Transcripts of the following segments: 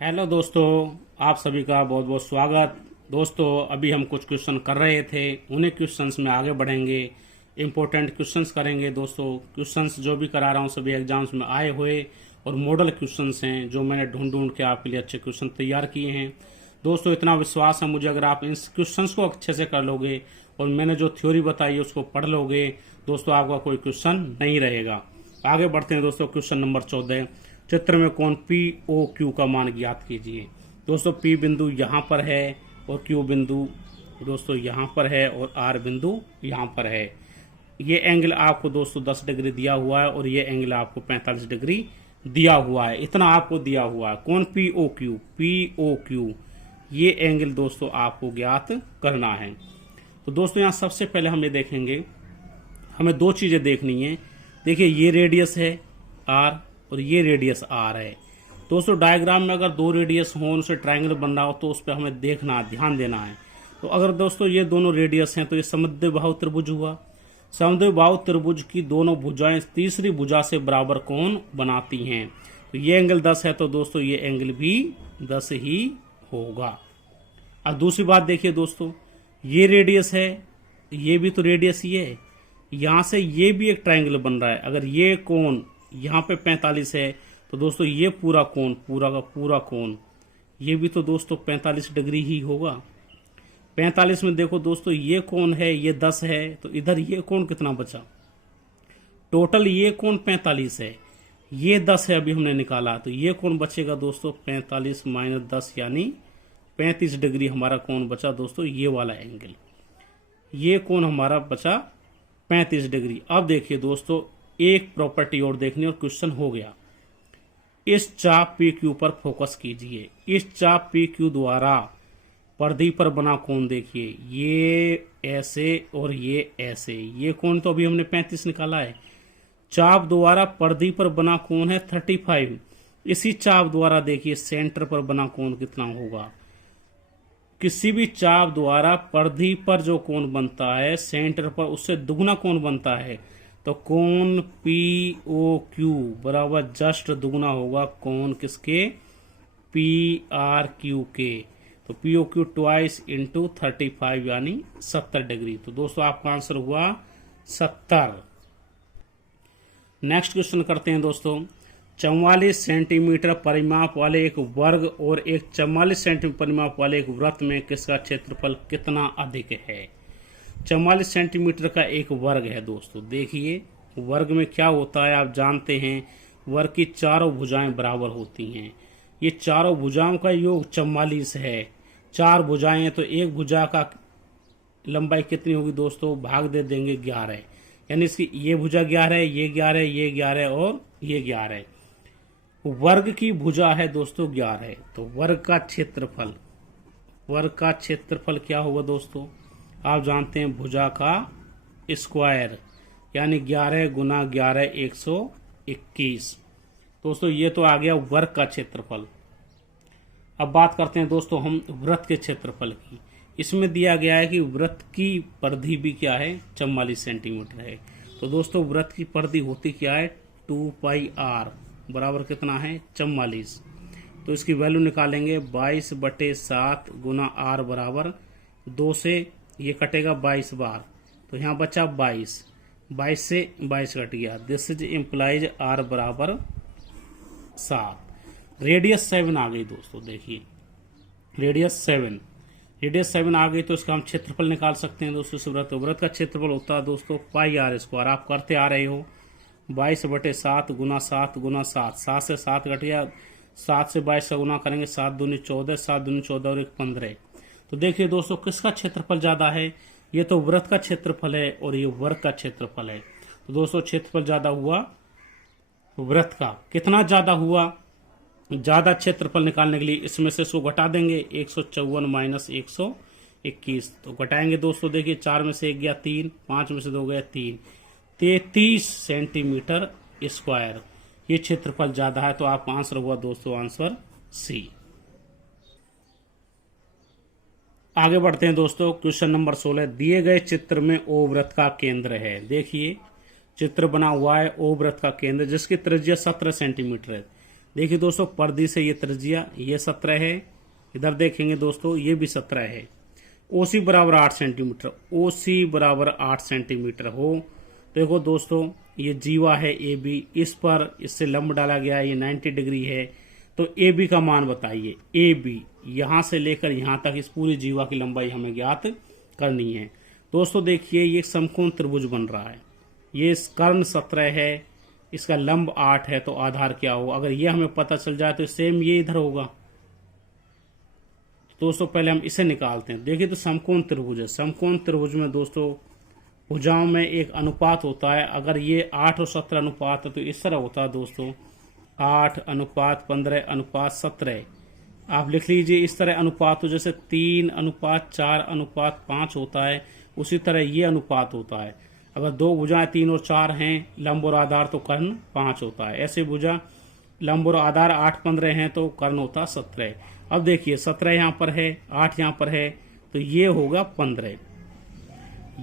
Hello दोस्तों, आप सभी का बहुत बहुत स्वागत। दोस्तों, अभी हम कुछ क्वेश्चन कर रहे थे, उन्हीं क्वेश्चंस में आगे बढ़ेंगे। इम्पोर्टेंट क्वेश्चंस करेंगे दोस्तों। क्वेश्चंस जो भी करा रहा हूँ सभी एग्जाम्स में आए हुए और मॉडल क्वेश्चंस हैं जो मैंने ढूंढ ढूंढ के आपके लिए अच्छे क्वेश्चन तैयार किए हैं। दोस्तों, इतना विश्वास है मुझे, अगर आप इन क्वेश्चंस को अच्छे से कर लोगे और मैंने जो थ्योरी बताई है उसको पढ़ लोगे दोस्तों, आपका कोई क्वेश्चन नहीं रहेगा। आगे बढ़ते हैं दोस्तों। क्वेश्चन नंबर 14, चित्र में कौन पी ओ क्यू का मान ज्ञात कीजिए। दोस्तों, पी बिंदु यहाँ पर है और क्यू बिंदु दोस्तों यहाँ पर है और आर बिंदु यहाँ पर है। ये एंगल आपको दोस्तों 10 डिग्री दिया हुआ है और ये एंगल आपको 45 डिग्री दिया हुआ है। इतना आपको दिया हुआ है। कौन पी ओ क्यू, ये एंगल दोस्तों आपको ज्ञात करना है। तो दोस्तों यहाँ सबसे पहले हम ये देखेंगे, हमें दो चीजें देखनी है। देखिए, ये रेडियस है आर और ये रेडियस आर है। दोस्तों, डायग्राम में अगर दो रेडियस हो, उनसे ट्रायंगल बन रहा हो तो उस पर हमें देखना, ध्यान देना है। तो अगर दोस्तों ये दोनों रेडियस हैं तो ये समद्विबाहु त्रिभुज हुआ। समद्विबाहु त्रिभुज की दोनों भुजाएं तीसरी भुजा से बराबर कोण बनाती हैं। तो ये एंगल 10 है तो दोस्तों ये एंगल भी 10 ही होगा। अब दूसरी बात देखिए दोस्तों, ये रेडियस है, ये भी तो रेडियस ही है। यहां से ये भी एक ट्रायंगल बन रहा है। अगर ये कोण यहाँ पे 45 है तो दोस्तों ये पूरा कोण, पूरा का पूरा कोण, ये भी तो दोस्तों 45 डिग्री ही होगा। 45 में देखो दोस्तों, ये कोण है, ये 10 है, तो इधर ये कोण कितना बचा। टोटल ये कोण 45 है, ये 10 है अभी हमने निकाला, तो ये कोण बचेगा दोस्तों 45 माइनस 10 यानी 35 डिग्री हमारा कोण बचा दोस्तों। ये वाला एंगल, ये कोण हमारा बचा 35 डिग्री। अब देखिए दोस्तों, एक प्रॉपर्टी और देखनी और क्वेश्चन हो गया। इस चाप पी क्यू पर फोकस कीजिए। इस चाप पी क्यू द्वारा परिधि पर बना कोण देखिए, ये ऐसे और ये ऐसे। ये कोण तो अभी हमने 35 निकाला है। चाप द्वारा परिधि पर बना कोण है 35। इसी चाप द्वारा देखिए सेंटर पर बना कोण कितना होगा। किसी भी चाप द्वारा परिधि पर जो कोण बनता है सेंटर पर उससे दुगना कोण बनता है। तो कोण पी ओ क्यू बराबर जस्ट दुगना होगा कोण किसके, पी आर क्यू के। तो P O Q twice into 35 यानी 70 डिग्री। तो दोस्तों आपका आंसर हुआ 70। नेक्स्ट क्वेश्चन करते हैं दोस्तों। 44 सेंटीमीटर परिमाप वाले एक वर्ग और एक 44 सेंटीमीटर परिमाप वाले एक वृत्त में किसका क्षेत्रफल कितना अधिक है। 44 सेंटीमीटर का एक वर्ग है दोस्तों। देखिए, वर्ग में क्या होता है आप जानते हैं, वर्ग की चारों भुजाएं बराबर होती हैं। ये चारों भुजाओं का योग 44 है। चार भुजाएं हैं तो एक भुजा का लंबाई कितनी होगी दोस्तों, भाग दे देंगे 11, यानी इसकी ये भुजा 11, ये 11, ये 11 और ये 11। वर्ग की भुजा है दोस्तों 11। तो वर्ग का क्षेत्रफल क्या होगा दोस्तों, आप जानते हैं भुजा का स्क्वायर, यानी 11 गुना 11 121। दोस्तों ये तो आ गया वर्ग का क्षेत्रफल। अब बात करते हैं दोस्तों हम वृत्त के क्षेत्रफल की। इसमें दिया गया है कि वृत्त की परिधि भी क्या है, 44 सेंटीमीटर है। तो दोस्तों वृत्त की परिधि होती क्या है, 2 पाई आर बराबर कितना है, 44। तो इसकी वैल्यू निकालेंगे 22/7 गुना आर बराबर 2 से ये कटेगा 22 बार, तो यहाँ बचा 22 से 22 कट गया। दिस इज इम्प्लाइज आर बराबर 7। रेडियस 7 आ गई दोस्तों। देखिए रेडियस 7 आ गई तो इसका हम क्षेत्रफल निकाल सकते हैं दोस्तों। इस वृत्त का क्षेत्रफल होता है दोस्तों पाई आर स्क्वायर। आप करते आ रहे हो 22/7 गुना 7 गुना 7, 7 से 7 कट गया, 7 से 22 का गुना करेंगे, 7 दूनी 14, 7 दूनी 14 और 1 15। तो देखिए दोस्तों किसका क्षेत्रफल ज्यादा है, ये तो वृत्त का क्षेत्रफल है और ये वर्ग का क्षेत्रफल है। तो दोस्तों क्षेत्रफल ज्यादा हुआ वृत्त का। कितना ज्यादा हुआ, ज्यादा क्षेत्रफल निकालने के लिए इसमें से 100 घटा देंगे, 154 माइनस 121। तो घटाएंगे दोस्तों, देखिए 4 में से 1 गया 3, 5 में से 2 गया 3, 33 सेंटीमीटर स्क्वायर ये क्षेत्रफल ज्यादा है। तो आपका आंसर हुआ दोस्तों आंसर सी। आगे बढ़ते हैं दोस्तों। क्वेश्चन नंबर 16, दिए गए चित्र में ओ वृत्त का केंद्र है। देखिए चित्र बना हुआ है ओ वृत्त का केंद्र जिसकी त्रिज्या 17 सेंटीमीटर है। देखिए दोस्तों, परिधि से ये त्रिज्या ये 17 है, इधर देखेंगे दोस्तों ये भी 17 है। ओसी बराबर 8 सेंटीमीटर, ओसी बराबर 8 सेंटीमीटर हो। देखो दोस्तों, ये जीवा है ए बी, इस पर इससे लंब डाला गया है, ये 90 डिग्री है। तो ए बी का मान बताइए। ए बी यहां से लेकर यहां तक इस पूरी जीवा की लंबाई हमें ज्ञात करनी है। दोस्तों देखिए, ये समकोण त्रिभुज बन रहा है, ये कर्ण 17 है, इसका लंब 8 है, तो आधार क्या होगा? अगर ये हमें पता चल जाए तो सेम ये इधर होगा। दोस्तों पहले हम इसे निकालते हैं। देखिए, तो समकोण त्रिभुज है, समकोण त्रिभुज में दोस्तों भुजाओं में एक अनुपात होता है। अगर ये 8 और 17 अनुपात है तो इस तरह होता है दोस्तों, 8:15:17। आप लिख लीजिए इस तरह अनुपात हो, जैसे 3:4:5 होता है, उसी तरह ये अनुपात होता है। अगर दो भुजाएं 3 और 4 हैं, लंब और आधार, तो कर्ण 5 होता है। ऐसे भुजा लंब और आधार 8:15 हैं तो कर्ण होता 17। अब देखिए 17 यहाँ पर है, 8 यहाँ पर है, तो ये होगा 15।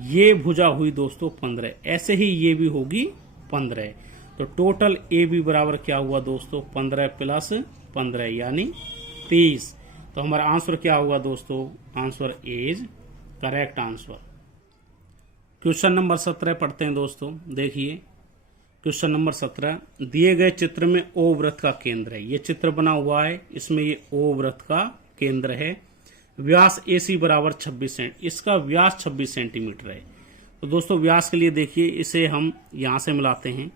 ये भुजा हुई दोस्तों 15, ऐसे ही ये भी होगी 15। तो टोटल ए बी बराबर क्या हुआ दोस्तों? 15 प्लस 15 यानी 30। तो हमारा आंसर क्या होगा दोस्तों? Answer is correct answer. Question number 17 पढ़ते हैं दोस्तों। देखिए क्वेश्चन नंबर 17, दिए गए चित्र में ओ वृत्त का केंद्र है। ये चित्र बना हुआ है, इसमें ये ओ वृत्त का केंद्र है। व्यास AC बराबर 26 सेंट, इसका व्यास 26 सेंटीमीटर है। तो दोस्तों व्यास के लिए देखिए, इसे हम यहां से मिलाते हैं।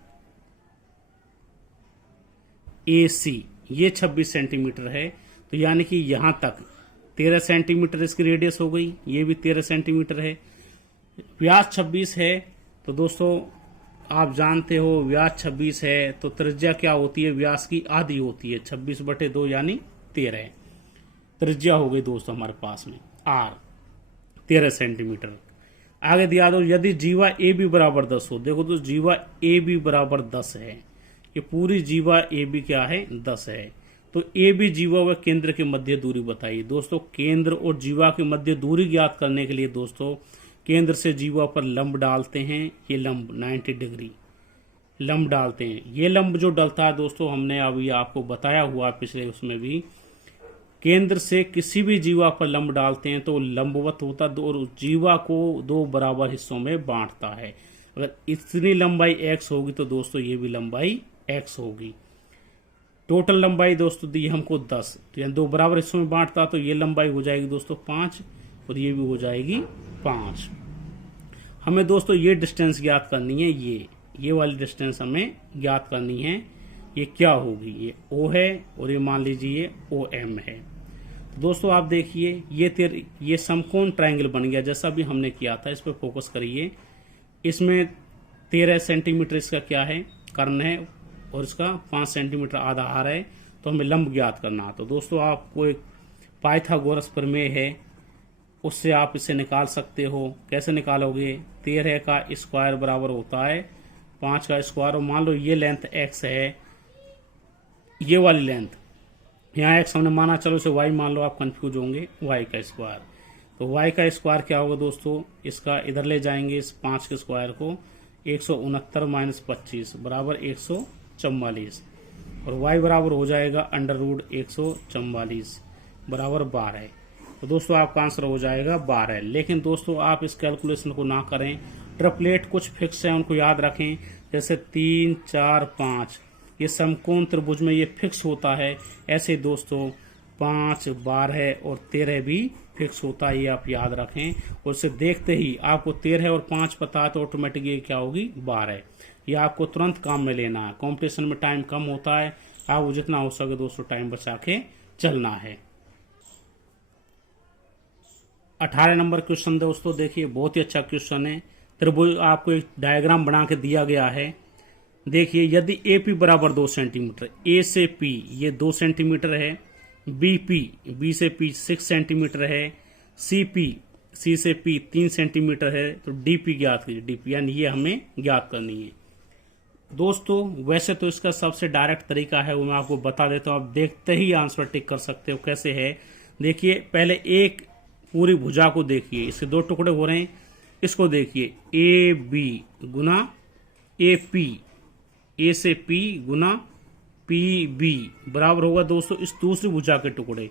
AC ये 26 सेंटीमीटर है, तो यानी कि यहां तक 13 सेंटीमीटर इसकी रेडियस हो गई, ये भी 13 सेंटीमीटर है। व्यास 26 है, तो दोस्तों आप जानते हो व्यास 26 है तो त्रिज्या क्या होती है? व्यास की आधी होती है, 26/2 यानी 13 त्रिज्या हो गई दोस्तों हमारे पास में R 13 सेंटीमीटर। आगे दिया दो, यदि जीवा ए बी बराबर 10 हो। देखो तो जीवा ए बी बराबर 10 है, ये पूरी जीवा ए बी क्या है? 10 है। तो ए बी जीवा व केंद्र के मध्य दूरी बताइए। दोस्तों केंद्र और जीवा के मध्य दूरी ज्ञात करने के लिए दोस्तों केंद्र से जीवा पर लंब डालते हैं। ये लंब 90 डिग्री लंब डालते हैं। ये लंब जो डलता है दोस्तों, हमने अभी आपको बताया हुआ पिछले उसमें भी, केंद्र से किसी भी जीवा पर लंब डालते हैं तो लंबवत होता और जीवा को 2 बराबर हिस्सों में बांटता है। अगर इतनी लंबाई x होगी तो दोस्तों ये भी लंबाई x होगी। टोटल लंबाई दोस्तों दी हमको 10, तो यानी 2 बराबर हिस्सों में बांटता, तो ये लंबाई हो जाएगी दोस्तों 5 और ये भी हो जाएगी 5। हमें दोस्तों ये डिस्टेंस ज्ञात करनी है, ये वाली डिस्टेंस हमें ज्ञात करनी है। ये क्या होगी? ये O है और ये मान लीजिए ये OM है। तो दोस्तों आप देखिए ये समकोण ट्रायंगल बन गया जैसा भी हमने किया था। इस पर फोकस करिए। इसमें 13 सेंटीमीटर इसका क्या है? कर्ण है और इसका 5 सेंटीमीटर आधार है, तो हमें लंब ज्ञात करना है। तो दोस्तों आपको एक पाइथागोरस प्रमेय है, उससे आप इसे निकाल सकते हो। कैसे निकालोगे? 13 का स्क्वायर बराबर होता है 5 का स्क्वायर, और मान लो ये लेंथ x है, ये वाली लेंथ यहाँ x हमने माना, चलो इसे y मान लो, आप कंफ्यूज होंगे। y का स्क्वायर, तो y का स्क्वायर क्या होगा दोस्तों? इसका इधर ले जाएंगे इस 5 के स्क्वायर को, 169 - 25 बराबर 144, और y बराबर हो जाएगा √144 बराबर 12। तो दोस्तों आपका आंसर हो जाएगा 12। लेकिन दोस्तों आप इस कैलकुलेशन को ना करें, ट्रिपलेट कुछ फिक्स है उनको याद रखें, जैसे 3, 4, 5 ये समकोण त्रिभुज में ये फिक्स होता है। ऐसे दोस्तों 5, 12 और 13 भी फिक्स होता है, ये आप याद रखें। और इसे देखते ही आपको 13 और 5 पता है तो ऑटोमेटिक ये क्या होगी? 12। ये आपको तुरंत काम में लेना है। कॉम्पिटिशन में टाइम कम होता है, आपको जितना हो सके दोस्तों टाइम बचा के चलना है। 18 नंबर क्वेश्चन दोस्तों देखिए, बहुत ही अच्छा क्वेश्चन है। त्रिभुज आपको एक डायग्राम बना के दिया गया है। देखिए यदि AP बराबर 2 सेंटीमीटर, A से P ये 2 सेंटीमीटर है, B से P 6 सेंटीमीटर है, C से P 3 सेंटीमीटर है, तो DP ज्ञात कीजिए। DP यानी ये हमें ज्ञात करनी है। दोस्तों वैसे तो इसका सबसे डायरेक्ट तरीका है, वो मैं आपको बता देता हूँ, आप देखते ही आंसर टिक कर सकते हो। कैसे है? देखिए पहले एक पूरी भुजा को देखिए, इसके 2 टुकड़े हो रहे हैं। इसको देखिए AB गुना AP, A से P गुना पी बी बराबर होगा दोस्तों इस दूसरी भुजा के टुकड़े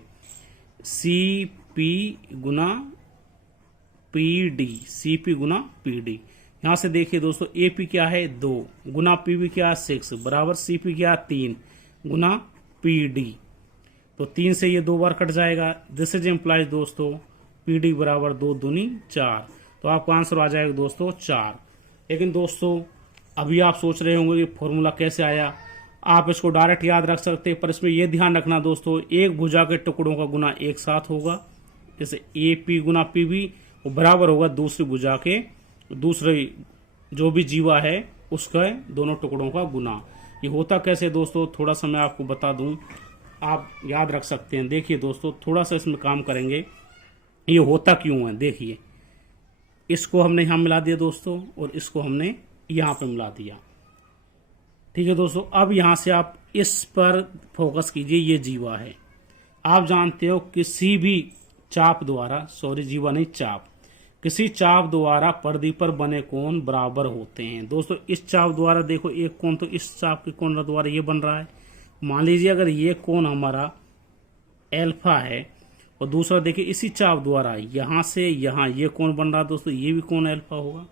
सी पी गुना पी डी, सी पी गुना पी डी। यहां से देखिए दोस्तों ए पी क्या है 2 गुना पी बी क्या 6 बराबर सी पी क्या 3 गुना पी डी। तो 3 से ये 2 बार कट जाएगा। दिस इज इम्प्लाइज दोस्तों पी डी बराबर 2 दूनी 4। तो आपका आंसर आ जाएगा दोस्तों 4। लेकिन दोस्तों अभी आप सोच रहे होंगे कि फॉर्मूला कैसे आया। आप इसको डायरेक्ट याद रख सकते हैं, पर इसमें यह ध्यान रखना दोस्तों एक भुजा के टुकड़ों का गुना एक साथ होगा। जैसे ए पी गुना पी बी वो बराबर होगा दूसरी भुजा के दूसरे जो भी जीवा है उसका दोनों टुकड़ों का गुना। ये होता कैसे दोस्तों थोड़ा सा मैं आपको बता दूं, आप याद रख सकते हैं। देखिए दोस्तों थोड़ा सा इसमें काम करेंगे, ये होता क्यों है। देखिए इसको हमने यहां मिला दिया दोस्तों और इसको हमने यहां पे मिला दिया। ठीक है दोस्तों, अब यहां से आप इस पर फोकस कीजिए। ये जीवा है, आप जानते हो किसी भी चाप द्वारा, सॉरी जीवा नहीं चाप, किसी चाप द्वारा परिधि पर बने कोण बराबर होते हैं। दोस्तों इस चाप द्वारा देखो एक कोण तो इस चाप के कोण द्वारा ये बन रहा है। मान लीजिए अगर ये कोण हमारा एल्फा है और दूसरा देखिए इसी चाप द्वारा यहां से यहां ये कोण बन रहा है दोस्तों, ये भी कोण एल्फा होगा।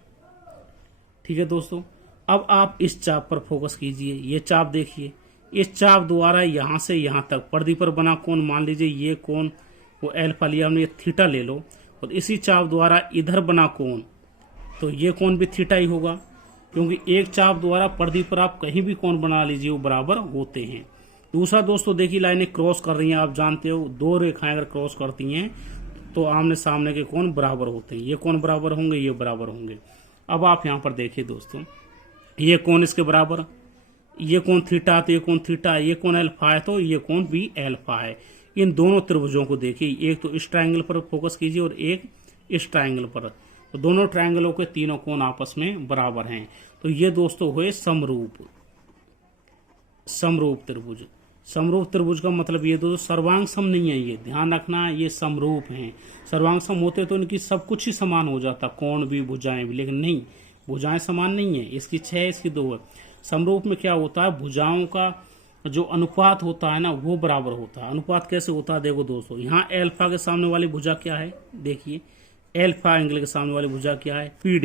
ठीक है दोस्तों, अब आप इस चाप पर फोकस कीजिए। ये चाप देखिए, इस चाप द्वारा यहां से यहां तक परिधि पर बना कोण, मान लीजिए ये कोण वो एल्फा लिया हमने, ये थीटा ले लो। और इसी चाप द्वारा इधर बना कोण तो ये कोण भी थीटा ही होगा, क्योंकि एक चाप द्वारा परिधि पर आप कहीं भी कोण बना लीजिए वो बराबर होते हैं। दूसरा दोस्तों देखिए लाइनें क्रॉस कर रही हैं, आप जानते हो 2 रेखाएं अगर क्रॉस करती हैं तो आमने सामने के कोण बराबर होते हैं। ये कोण बराबर होंगे, ये बराबर होंगे। अब आप यहाँ पर देखिए दोस्तों ये कोण इसके बराबर, ये कोण थीटा तो ये कोण थीटा, ये कोण एल्फा है तो ये कोण भी एल्फा है। इन दोनों त्रिभुजों को देखिए, एक तो इस ट्रायंगल पर फोकस कीजिए और एक इस ट्रायंगल पर। तो दोनों ट्रायंगलों के तीनों कोण आपस में बराबर हैं। तो ये दोस्तों हुए समरूप त्रिभुज। समरूप त्रिभुज का मतलब ये दोस्तों सर्वांग सम नहीं है, ये ध्यान रखना, ये समरूप हैं। सर्वांग सम होते तो इनकी सब कुछ ही समान हो जाता, कोण भी भुजाएं भी, लेकिन नहीं, भुजाएं समान नहीं है। इसकी 6 है, इसकी 2 है। समरूप में क्या होता है, भुजाओं का जो अनुपात होता है ना वो बराबर होता है। अनुपात कैसे होता है देखो दोस्तों, यहाँ एल्फा के सामने वाली भुजा क्या है, देखिए एल्फा एंगल के सामने वाली भुजा क्या है पी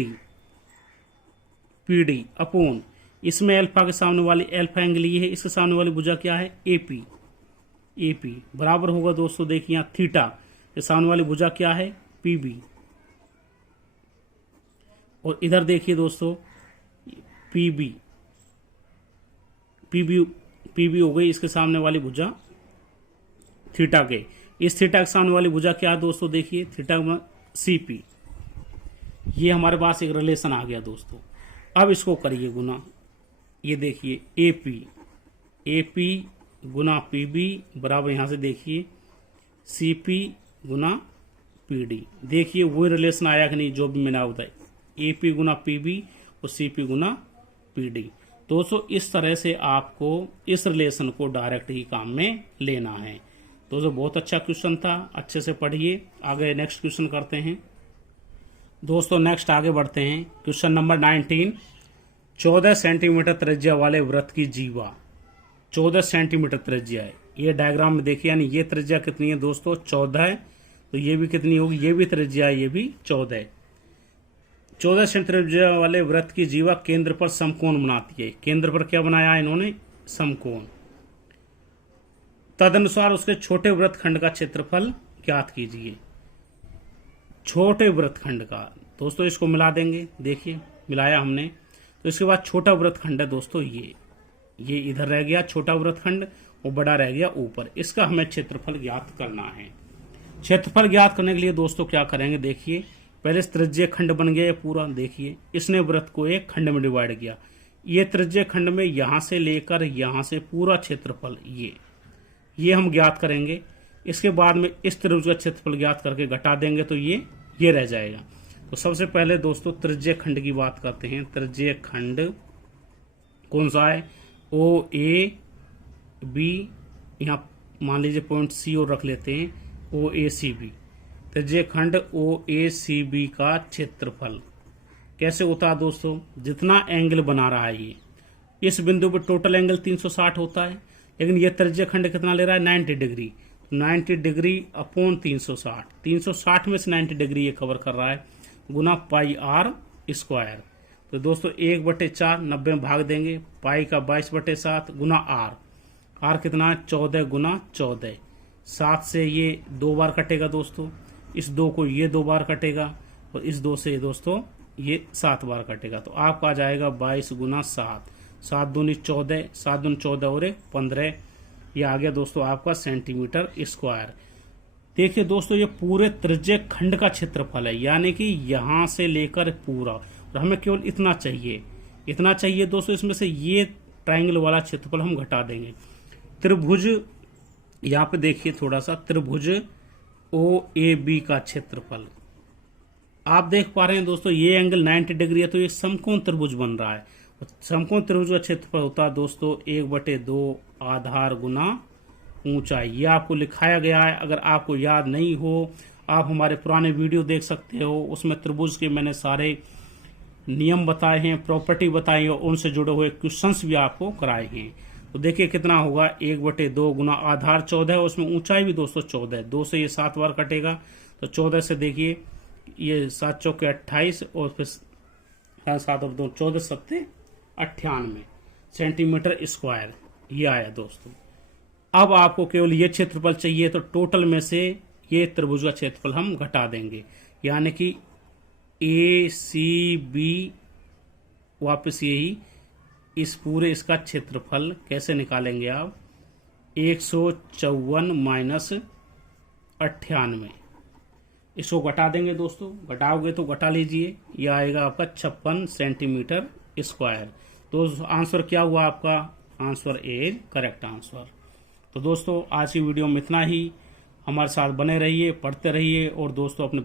डी अपोन, इसमें एल्फा के सामने वाली एल्फा एंगल ये है, इसके सामने वाली भुजा क्या है ए पी बराबर होगा दोस्तों। देखिए यहाँ थीटा के सामने वाली भुजा क्या है पी बी, और इधर देखिए दोस्तों पी बी हो गई, इसके सामने वाली भुजा थीटा के, इस थीटा के सामने वाली भुजा क्या है दोस्तों, देखिए थीटा में सी पी। ये हमारे पास एक रिलेशन आ गया दोस्तों। अब इसको करिए गुना, ये देखिए ए पी गुना पी बी बराबर यहां से देखिए सी पी गुना पी डी। देखिए वो रिलेशन आया कि नहीं जो भी मैंने बताया, ए पी गुना पी बी और सी पी गुना पी डी। दोस्तों इस तरह से आपको इस रिलेशन को डायरेक्ट ही काम में लेना है। दोस्तों बहुत अच्छा क्वेश्चन था, अच्छे से पढ़िए। आगे नेक्स्ट क्वेश्चन करते हैं दोस्तों। नेक्स्ट आगे बढ़ते हैं, क्वेश्चन नंबर 19। 14 सेंटीमीटर त्रिज्या वाले वृत्त की जीवा 14 सेंटीमीटर त्रिज्या है। ये डायग्राम में देखिए, यानी ये त्रिज्या कितनी है दोस्तों 14 है, तो ये भी कितनी होगी, ये भी त्रिज्या है, ये भी 14 है। 14 सेंटीमीटर त्रिज्या वाले वृत्त की जीवा केंद्र पर समकोण बनाती है। केंद्र पर क्या बनाया इन्होंने, समकोण। तदनुसार उसके छोटे वृत्तखंड का क्षेत्रफल ज्ञात कीजिए। छोटे वृत्तखंड का दोस्तों इसको मिला देंगे, देखिए मिलाया हमने, तो इसके बाद छोटा वृत्तखंड है दोस्तों ये इधर रह गया छोटा वृत्तखंड, वो बड़ा रह गया ऊपर। इसका हमें क्षेत्रफल ज्ञात करना है। क्षेत्रफल ज्ञात करने के लिए दोस्तों क्या करेंगे, देखिए पहले त्रिज्य खंड बन गया ये पूरा, देखिए इसने वृत्त को एक खंड में डिवाइड किया। ये त्रिज्य खंड में यहां से लेकर यहां से पूरा क्षेत्रफल ये हम ज्ञात करेंगे। इसके बाद में इस त्रिभुज का क्षेत्रफल ज्ञात करके घटा देंगे तो ये रह जाएगा। तो सबसे पहले दोस्तों त्रिज्य खंड की बात करते हैं। त्रिज्य खंड कौन सा है, ओ ए बी, यहाँ मान लीजिए पॉइंट सी और रख लेते हैं, ओ ए सी बी। त्रिज्य खंड ओ ए सी बी का क्षेत्रफल कैसे होता है दोस्तों, जितना एंगल बना रहा है ये, इस बिंदु पर टोटल एंगल 360 होता है, लेकिन ये त्रिज्य खंड कितना ले रहा है 90 डिग्री। 90 डिग्री अपॉन 360, 360 में से 90 डिग्री ये कवर कर रहा है, गुना पाई आर स्क्वायर। तो दोस्तों 1/4 90 में भाग देंगे, पाई का 22/7 गुना आर। आर कितना है 14 गुना 14। 7 से ये 2 बार कटेगा दोस्तों, इस 2 को ये 2 बार कटेगा, और इस 2 से दोस्तों ये 7 बार कटेगा। तो आपका आ जाएगा 22 गुना 7, 7 दूनी 14, 7 दूनी 14 और 1 15। ये आ गया दोस्तों आपका सेंटीमीटर स्क्वायर। देखिए दोस्तों ये पूरे त्रिज्य खंड का क्षेत्रफल है, यानी कि यहां से लेकर पूरा, और हमें केवल इतना चाहिए दोस्तों। इसमें से ये ट्रायंगल वाला क्षेत्रफल हम घटा देंगे। त्रिभुज, यहाँ पे देखिए थोड़ा सा, त्रिभुज OAB का क्षेत्रफल आप देख पा रहे हैं दोस्तों, ये एंगल 90 डिग्री है, तो ये समकोण त्रिभुज बन रहा है। समकोण त्रिभुज का क्षेत्रफल होता है दोस्तों 1/2 आधार गुना ऊंचाई। ये आपको लिखाया गया है, अगर आपको याद नहीं हो आप हमारे पुराने वीडियो देख सकते हो, उसमें त्रिभुज के मैंने सारे नियम बताए हैं, प्रॉपर्टी बताई है, और उनसे जुड़े हुए क्वेश्चंस भी आपको कराए हैं। तो देखिए कितना होगा 1/2 गुना आधार 14 है, उसमें ऊंचाई भी दोस्तों 14 है, 2 से ये 7 बार कटेगा, तो 14 से देखिए ये 7 चौके 28 और फिर 7 और 2 14 7 98 सेंटीमीटर स्क्वायर ये आया दोस्तों। अब आपको केवल ये क्षेत्रफल चाहिए, तो टोटल में से ये त्रिभुज का क्षेत्रफल हम घटा देंगे, यानी कि ACB वापस यही इस पूरे इसका क्षेत्रफल कैसे निकालेंगे आप, 154 माइनस 98, इसको घटा देंगे दोस्तों। घटाओगे तो घटा लीजिए, ये आएगा आपका 56 सेंटीमीटर स्क्वायर। तो आंसर क्या हुआ आपका, आंसर इज करेक्ट आंसर। तो दोस्तों आज की वीडियो में इतना ही, हमारे साथ बने रहिए, पढ़ते रहिए, और दोस्तों अपने